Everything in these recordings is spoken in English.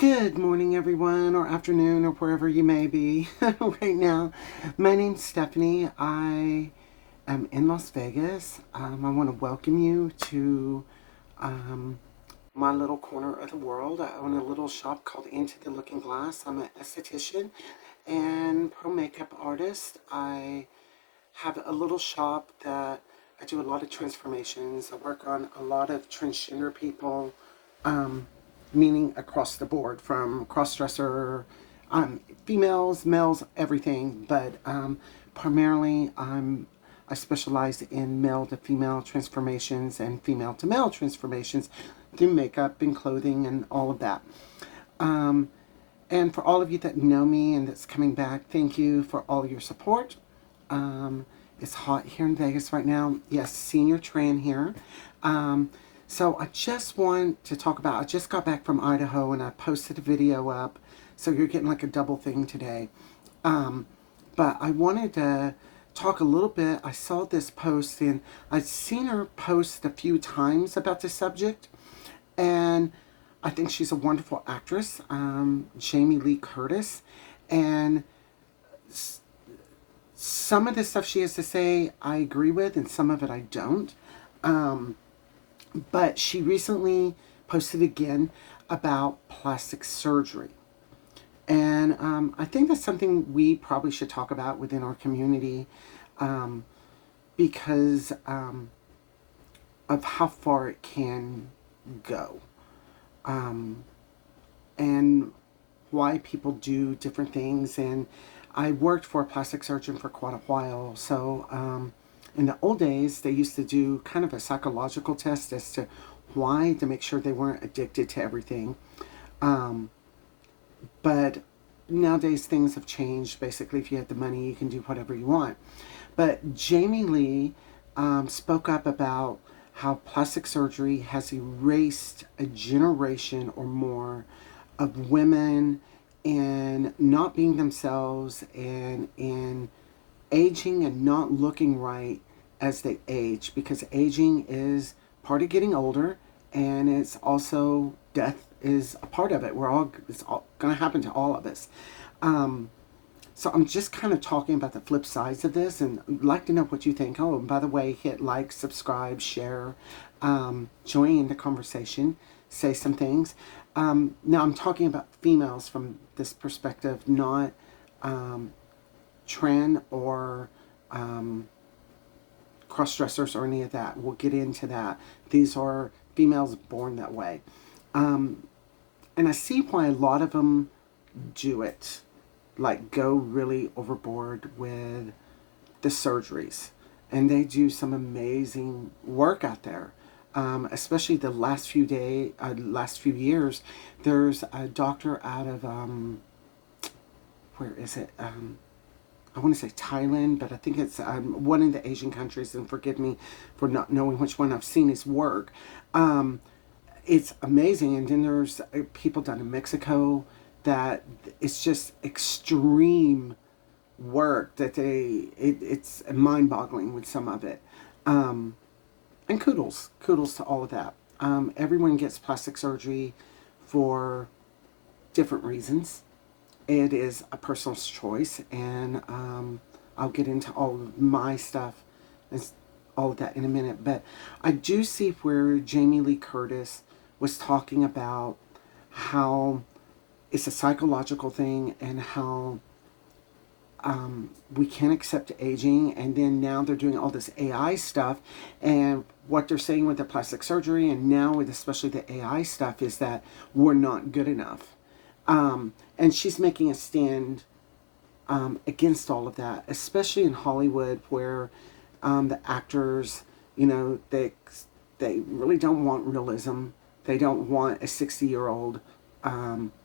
Good morning, everyone, or afternoon, or wherever you may be right now. My name's Stephanie. I am in Las Vegas. I want to welcome you to um, my little corner of the world. I own a little shop called Into the Looking Glass. I'm an esthetician and pro makeup artist. I have a little shop that I do a lot of transformations. I work on a lot of transgender people, um, meaning across the board, from cross-dresser, females, males, everything. But primarily, I specialize in male to female transformations and female to male transformations through makeup and clothing and all of that. Um, and for all of you that know me and that's coming back, thank you for all your support. Um, it's hot here in Vegas right now. Yes, senior tran here. Um, so I just want to talk about, I just got back from Idaho and I posted a video up. So you're getting like a double thing today. Um, but I wanted to talk a little bit. I saw this post and I've seen her post a few times about this subject. And I think she's a wonderful actress, Jamie Lee Curtis. And some of the stuff she has to say I agree with, and some of it I don't. Um, but she recently posted again about plastic surgery. And I think that's something we probably should talk about within our community um, because of how far it can go. Um, and why people do different things. And I worked for a plastic surgeon for quite a while. So in the old days, they used to do kind of a psychological test as to why, to make sure they weren't addicted to everything. Um, but nowadays, things have changed. Basically, if you have the money, you can do whatever you want. But Jamie Lee spoke up about how plastic surgery has erased a generation or more of women and not being themselves and in aging and not looking right as they age, because aging is part of getting older and it's also death is a part of it. It's all going to happen to all of us. um, so I'm just kind of talking about the flip sides of this, and I'd like to know what you think. Oh, and by the way, hit like, subscribe, share, join the conversation, say some things. Now I'm talking about females from this perspective, not um, tran or um, cross dressers or any of that. We'll get into that. These are females born that way, um, and I see why a lot of them do it, like go really overboard with the surgeries, and they do some amazing work out there. Especially the last few years, there's a doctor out of where is it? I want to say Thailand, but I think it's one of the Asian countries. And forgive me for not knowing which one. I've seen his work. Um, it's amazing. And then there's people down in Mexico that it's just extreme work that it's mind-boggling with some of it. Um, and kudos to all of that. Everyone gets plastic surgery for different reasons. It is a personal choice, and I'll get into all of my stuff and all of that in a minute. But I do see where Jamie Lee Curtis was talking about how it's a psychological thing and how we can't accept aging, and then now they're doing all this AI stuff, and what they're saying with the plastic surgery and now with especially the AI stuff is that we're not good enough. And she's making a stand against all of that, especially in Hollywood, where the actors, they really don't want realism. They don't want a 60-year-old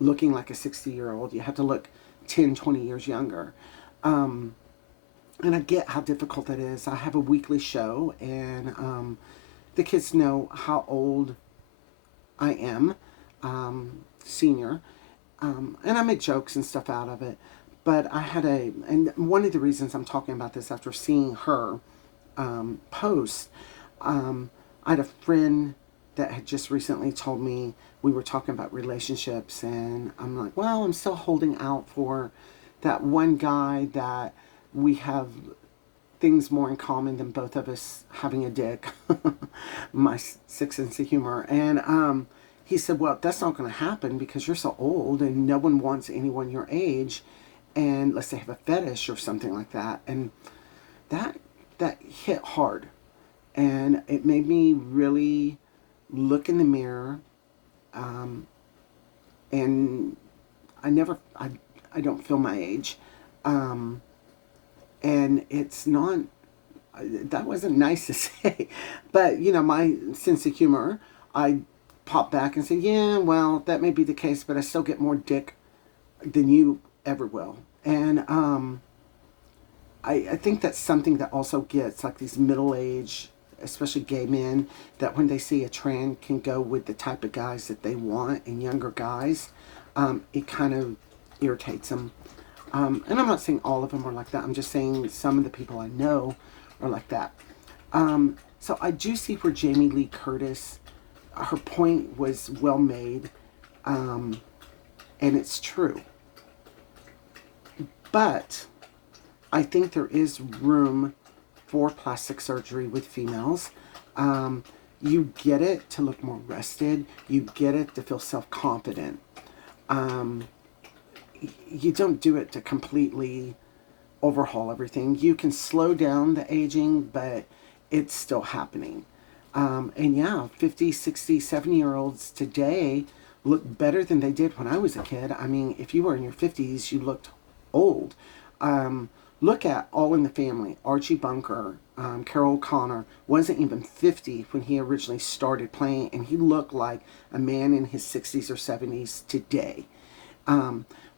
looking like a 60-year-old. You have to look 10, 20 years younger. Um, and I get how difficult that is. I have a weekly show, and the kids know how old I am, senior, and I make jokes and stuff out of it. But and one of the reasons I'm talking about this after seeing her post, I had a friend that had just recently told me, we were talking about relationships, and I'm like, well, I'm still holding out for that one guy that we have things more in common than both of us having a dick. My sick sense of humor. And he said, well, that's not going to happen because you're so old and no one wants anyone your age, and unless they have a fetish or something like that. And that that hit hard, and it made me really look in the mirror. um, and I don't feel my age. um, and it's not, that wasn't nice to say, but my sense of humor, I pop back and say, yeah, well, that may be the case, but I still get more dick than you ever will. And I think that's something that also gets like these middle age, especially gay men, that when they see a tran can go with the type of guys that they want and younger guys, it kind of irritates them. And I'm not saying all of them are like that. I'm just saying some of the people I know are like that. So I do see where Jamie Lee Curtis, her point was well made, and it's true. But I think there is room for plastic surgery with females. You get it to look more rested. You get it to feel self-confident. Um, you don't do it to completely overhaul everything. You can slow down the aging, but it's still happening. And yeah, 50, 60, 70-year-olds today look better than they did when I was a kid. I mean, if you were in your 50s, you looked old. Look at All in the Family. Archie Bunker, Carol Connor wasn't even 50 when he originally started playing, and he looked like a man in his 60s or 70s today.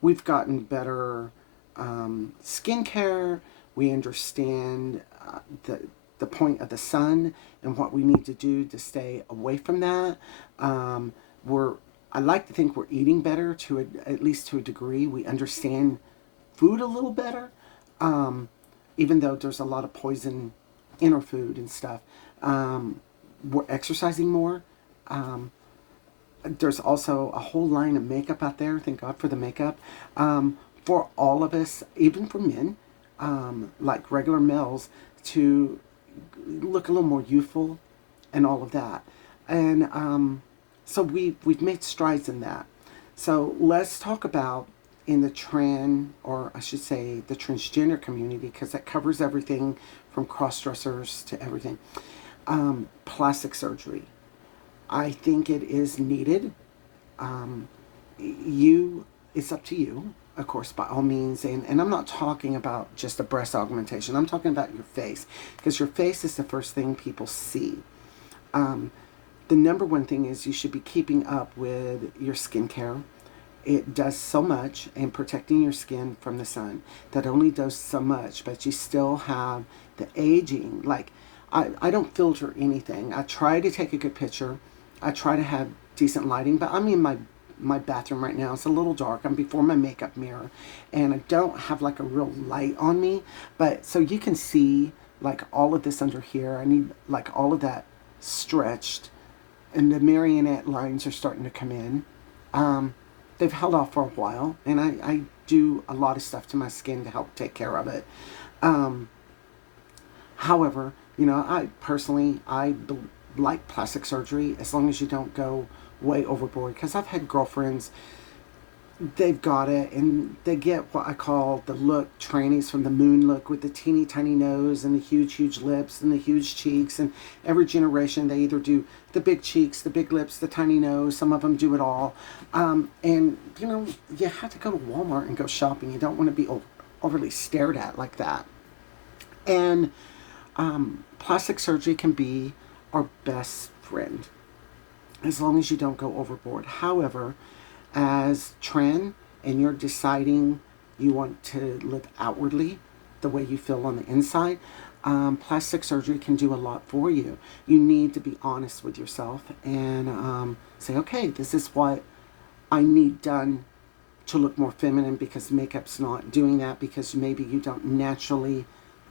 We've gotten better skincare. We understand the point of the sun and what we need to do to stay away from that. We're I like to think we're eating better at least to a degree. We understand food a little better, even though there's a lot of poison in our food and stuff. We're exercising more. There's also a whole line of makeup out there. Thank God for the makeup. For all of us, even for men, like regular males, to look a little more youthful and all of that. And so we've made strides in that. So let's talk about in the tran, or I should say the transgender community, because that covers everything from cross-dressers to everything. Plastic surgery. I think it is needed. It's up to you, of course, by all means. And I'm not talking about just a breast augmentation. I'm talking about your face, because your face is the first thing people see. The number one thing is you should be keeping up with your skincare. It does so much in protecting your skin from the sun. That only does so much, but you still have the aging. Like, I don't filter anything. I try to take a good picture. I try to have decent lighting, but I'm in my bathroom right now. It's a little dark. I'm before my makeup mirror, and I don't have like a real light on me, but so you can see like all of this under here. I need like all of that stretched, and the marionette lines are starting to come in. They've held off for a while, and I do a lot of stuff to my skin to help take care of it. However, I personally, like plastic surgery as long as you don't go way overboard, because I've had girlfriends, they've got it and they get what I call the look, trannies from the moon look, with the teeny tiny nose and the huge lips and the huge cheeks. And every generation they either do the big cheeks, the big lips, the tiny nose. Some of them do it all. And you have to go to Walmart and go shopping. You don't want to be overly stared at like that. And plastic surgery can be our best friend as long as you don't go overboard. However, as tran and you're deciding you want to live outwardly the way you feel on the inside, plastic surgery can do a lot for you. You need to be honest with yourself and say, okay, this is what I need done to look more feminine, because makeup's not doing that, because maybe you don't naturally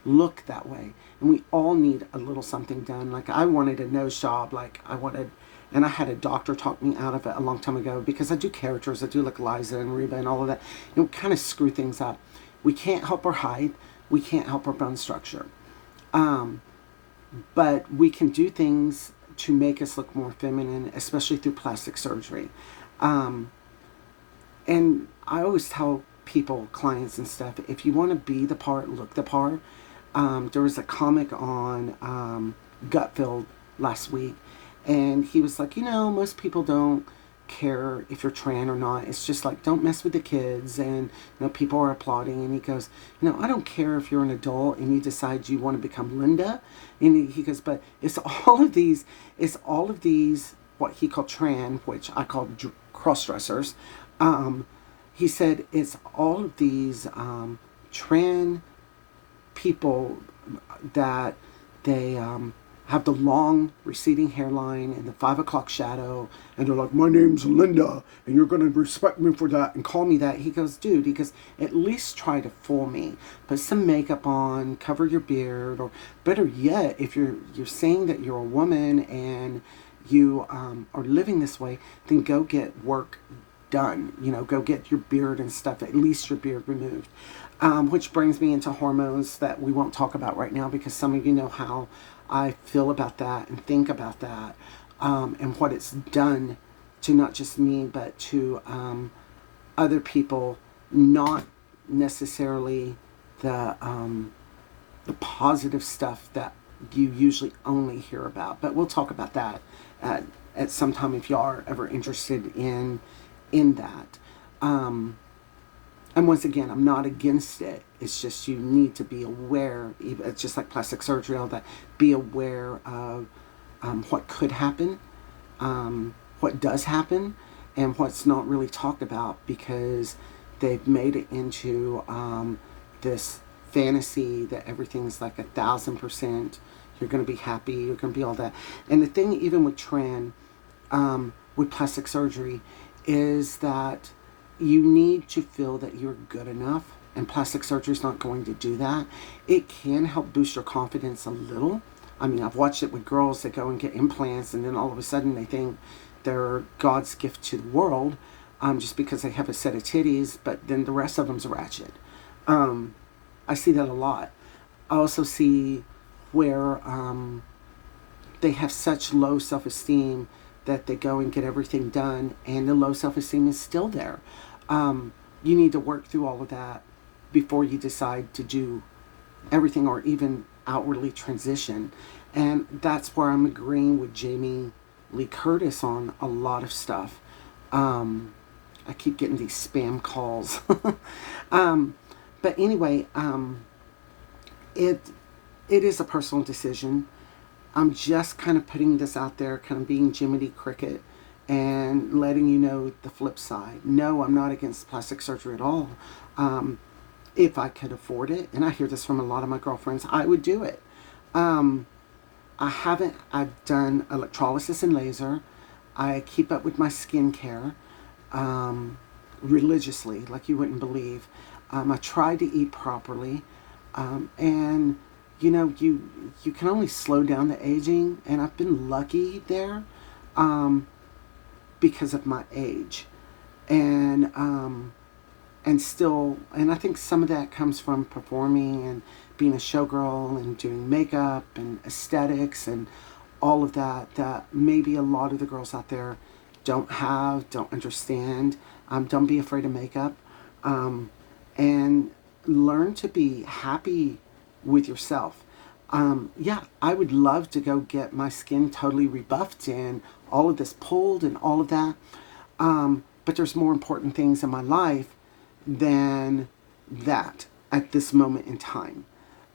look that way. And we all need a little something done. Like, I wanted a nose job. Like, I wanted And I had a doctor talk me out of it a long time ago because I do characters. I do like Liza and Reba and all of that. Kind of screw things up. We can't help our height. We can't help our bone structure. Um, but we can do things to make us look more feminine, especially through plastic surgery. Um, and I always tell people, clients and stuff, if you want to be the part, look the part. There was a comic on Gutfield last week, and he was like, most people don't care if you're tran or not. It's just like, don't mess with the kids, and people are applauding. And he goes, I don't care if you're an adult and you decide you want to become Linda. And he goes, but it's all of these what he called tran, which I call cross dressers. He said it's all of these tran people that they have the long receding hairline and the 5 o'clock shadow, and they're like, my name's Linda and you're going to respect me for that and call me that. He goes, dude, at least try to fool me, put some makeup on, cover your beard, or better yet, if you're saying that you're a woman and you are living this way, then go get work done. Go get your beard and stuff, at least your beard removed. Which brings me into hormones that we won't talk about right now, because some of you know how I feel about that and think about that, and what it's done to not just me, but to other people, not necessarily the positive stuff that you usually only hear about. But we'll talk about that at some time if you are ever interested in that. And once again, I'm not against it. It's just you need to be aware. It's just like plastic surgery, all that. Be aware of what could happen, what does happen, and what's not really talked about, because they've made it into this fantasy that everything's like 1,000%. You're going to be happy. You're going to be all that. And the thing, even with tran, with plastic surgery, is that you need to feel that you're good enough, and plastic surgery is not going to do that. It can help boost your confidence a little. I mean, I've watched it with girls that go and get implants, and then all of a sudden they think they're God's gift to the world, just because they have a set of titties, but then the rest of them's ratchet. I see that a lot. I also see where they have such low self-esteem that they go and get everything done, and the low self-esteem is still there. You need to work through all of that before you decide to do everything, or even outwardly transition. And that's where I'm agreeing with Jamie Lee Curtis on a lot of stuff. I keep getting these spam calls. But anyway, it is a personal decision. I'm just kind of putting this out there, kind of being Jiminy Cricket, and letting you know the flip side. No, I'm not against plastic surgery at all. If I could afford it, and I hear this from a lot of my girlfriends, I would do it. I've done electrolysis and laser. I keep up with my skincare religiously, like you wouldn't believe. I try to eat properly. And you can only slow down the aging, and I've been lucky there because of my age, and I think some of that comes from performing and being a showgirl and doing makeup and aesthetics and all of that maybe a lot of the girls out there don't understand. Don't be afraid of makeup, and learn to be happy with yourself. Yeah, I would love to go get my skin totally rebuffed and all of this pulled and all of that. But there's more important things in my life than that at this moment in time.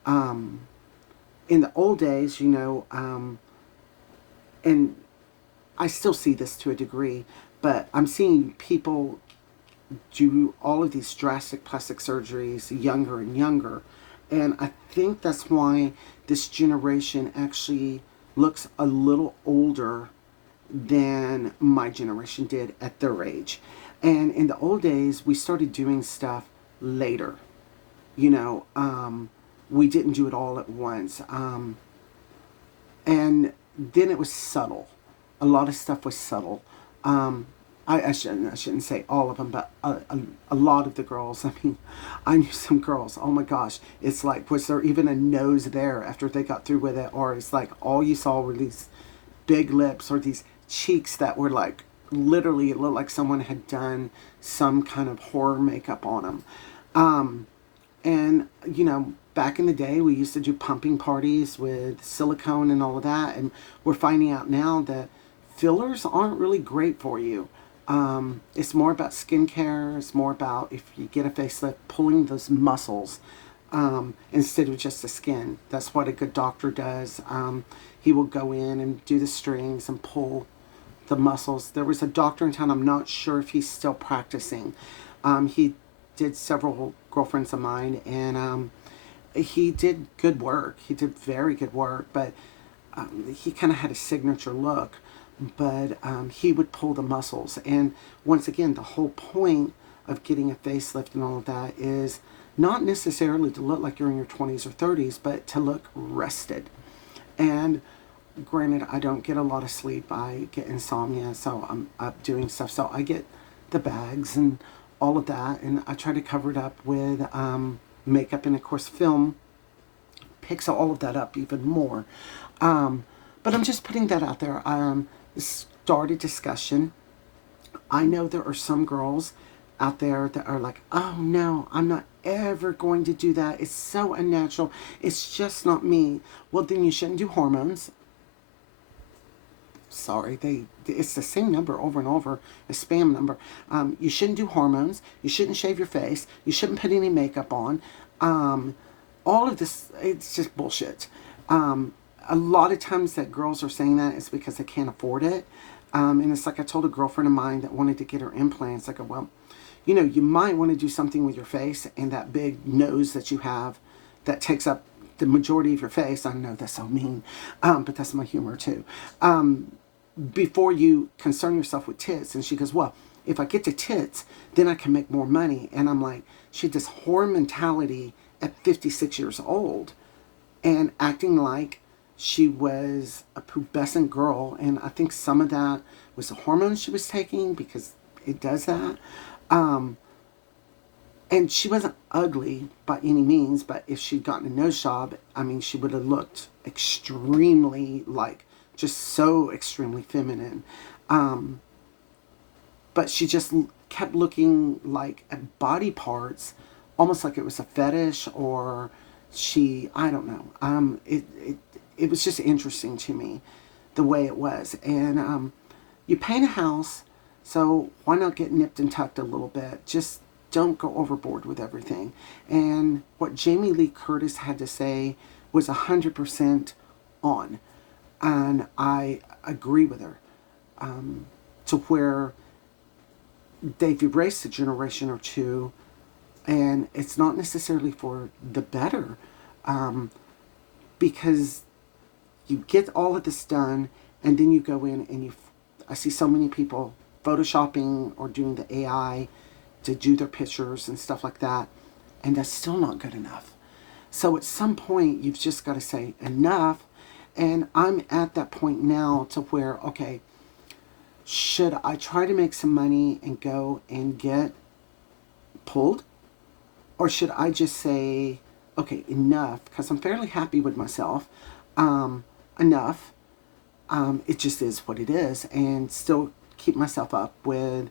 In the old days, and I still see this to a degree, but I'm seeing people do all of these drastic plastic surgeries younger and younger. And I think that's why this generation actually looks a little older than my generation did at their age. And in the old days, we started doing stuff later. We didn't do it all at once. And then it was subtle. a lot of stuff was subtle. Um, I shouldn't say all of them, but a lot of the girls. I mean, I knew some girls. Oh my gosh, it's like, was there even a nose there after they got through with it, or it's like all you saw were these big lips or these cheeks that were like literally it looked like someone had done some kind of horror makeup on them. Um, and back in the day, we used to do pumping parties with silicone and all of that, and we're finding out now that fillers aren't really great for you. It's more about skincare. It's more about, if you get a facelift, pulling those muscles instead of just the skin. That's what a good doctor does. He will go in and do the strings and pull the muscles. There was a doctor in town, I'm not sure if he's still practicing. He did several girlfriends of mine, and he did good work. He did very good work, but he kind of had a signature look. But he would pull the muscles. And once again, the whole point of getting a facelift and all of that is not necessarily to look like you're in your 20s or 30s, but to look rested. And granted, I don't get a lot of sleep. I get insomnia, so I'm up doing stuff. So I get the bags and all of that, and I try to cover it up with makeup, and of course film picks all of that up even more. But I'm just putting that out there. Start a discussion. I know there are some girls out there that are like, oh no, I'm not ever going to do that. It's so unnatural. It's just not me. Well, then you shouldn't do hormones. Sorry, it's the same number over and over, a spam number. You shouldn't do hormones. You shouldn't shave your face. You shouldn't put any makeup on. All of this, it's just bullshit. A lot of times that girls are saying that is because they can't afford it. And it's like, I told a girlfriend of mine that wanted to get her implants, I go, well, you might want to do something with your face and that big nose that you have that takes up the majority of your face. I know that's so mean, but that's my humor too. Before you concern yourself with tits. And she goes, well, if I get to tits, then I can make more money. And I'm like, she had this whore mentality at 56 years old and acting like she was a pubescent girl. And I think some of that was the hormones she was taking, because it does that. And she wasn't ugly by any means, but if she'd gotten a nose job, I mean, she would have looked extremely, like, just so extremely feminine. But she just kept looking like at body parts, almost like it was a fetish, or I don't know. It was just interesting to me, the way it was. And you paint a house, so why not get nipped and tucked a little bit? Just don't go overboard with everything. And what Jamie Lee Curtis had to say was 100% on. And I agree with her, to where they've erased a generation or two, and it's not necessarily for the better, because you get all of this done, and then you go in and I see so many people photoshopping or doing the AI to do their pictures and stuff like that, and that's still not good enough. So at some point, you've just got to say enough. And I'm at that point now to where, okay, should I try to make some money and go and get pulled? Or should I just say, okay, enough, because I'm fairly happy with myself. Enough. It just is what it is. And still keep myself up with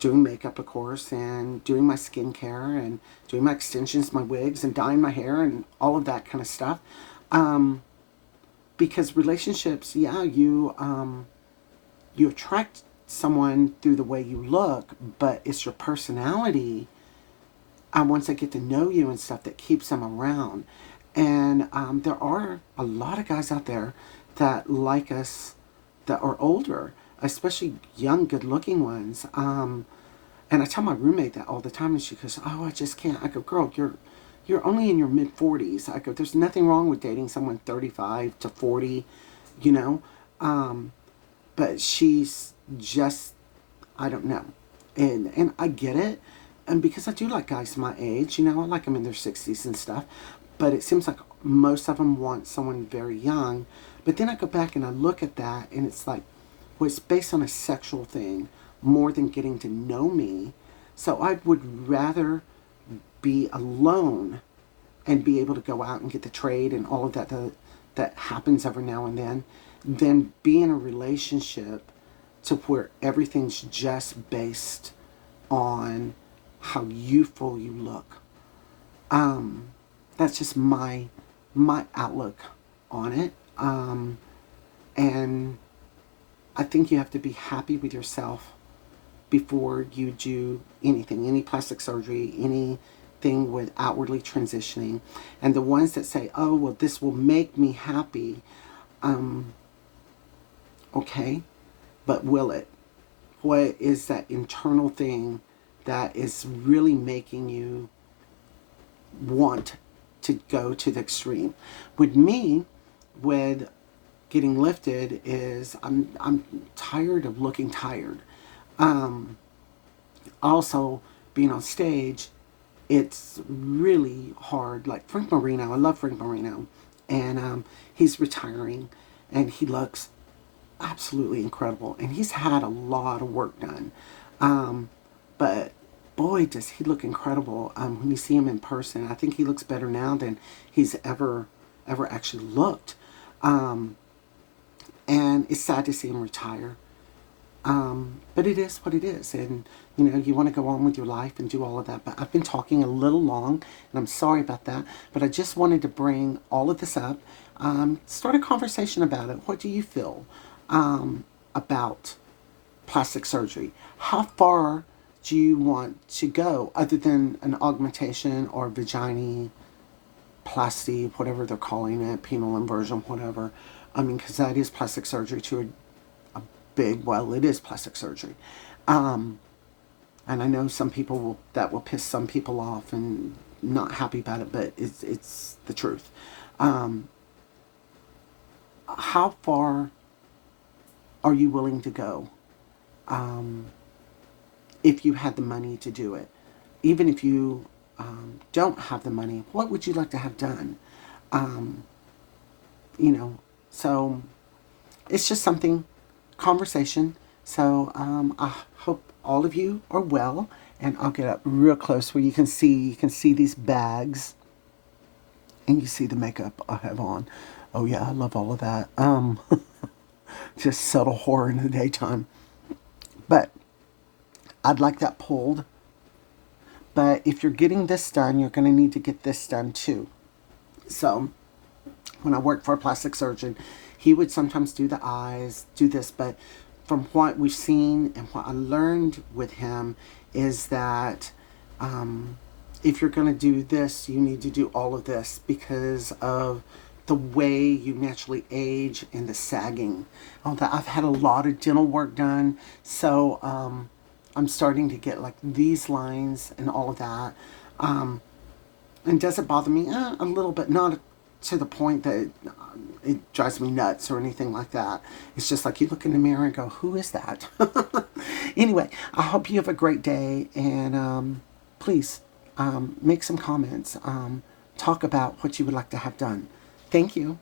doing makeup, of course, and doing my skincare, and doing my extensions, my wigs, and dyeing my hair, and all of that kind of stuff. Because relationships, yeah, you attract someone through the way you look, but it's your personality, once I get to know you and stuff, that keeps them around. And there are a lot of guys out there that like us, that are older, especially young, good-looking ones. And I tell my roommate that all the time, and she goes, oh, I just can't. I go, girl, you're only in your mid-40s. I go, there's nothing wrong with dating someone 35 to 40, you know. But she's just, I don't know. And I get it. And because I do like guys my age, I like them in their 60s and stuff. But it seems like most of them want someone very young. But then I go back and I look at that, and it's like, was based on a sexual thing more than getting to know me. So I would rather be alone and be able to go out and get the trade and all of that happens every now and then than be in a relationship to where everything's just based on how youthful you look. That's just my outlook on it. And I think you have to be happy with yourself before you do anything, any plastic surgery, anything with outwardly transitioning. And the ones that say, oh, well, this will make me happy, okay, but will it? What is that internal thing that is really making you want to go to the extreme? With me, with getting lifted, is I'm tired of looking tired. Also, being on stage, it's really hard. Like Frank Marino, I love Frank Marino, and he's retiring, and he looks absolutely incredible, and he's had a lot of work done. But boy, does he look incredible when you see him in person. I think he looks better now than he's ever actually looked. And it's sad to see him retire. But it is what it is, and you want to go on with your life and do all of that. But I've been talking a little long, and I'm sorry about that. But I just wanted to bring all of this up, start a conversation about it. What do you feel about plastic surgery? How far do you want to go, other than an augmentation or vaginoplasty, whatever they're calling it, penile inversion, whatever? I mean, because that is plastic surgery to a big, well, it is plastic surgery. And I know some people that will piss some people off and not happy about it, but it's the truth. How far are you willing to go if you had the money to do it? Even if you don't have the money, what would you like to have done? So it's just something, conversation. So I hope all of you are well, and I'll get up real close where you can see these bags, and you see the makeup I have on. Oh yeah, I love all of that. Just subtle horror in the daytime. But I'd like that pulled. But if you're getting this done, you're going to need to get this done too. So when I worked for a plastic surgeon, he would sometimes do the eyes, do this, but from what we've seen and what I learned with him is that if you're going to do this, you need to do all of this because of the way you naturally age and the sagging. I've had a lot of dental work done, so I'm starting to get like these lines and all of that. And does it bother me? A little bit, not to the point that it drives me nuts or anything like that. It's just like you look in the mirror and go, who is that? Anyway, I hope you have a great day, and please make some comments. Talk about what you would like to have done. Thank you.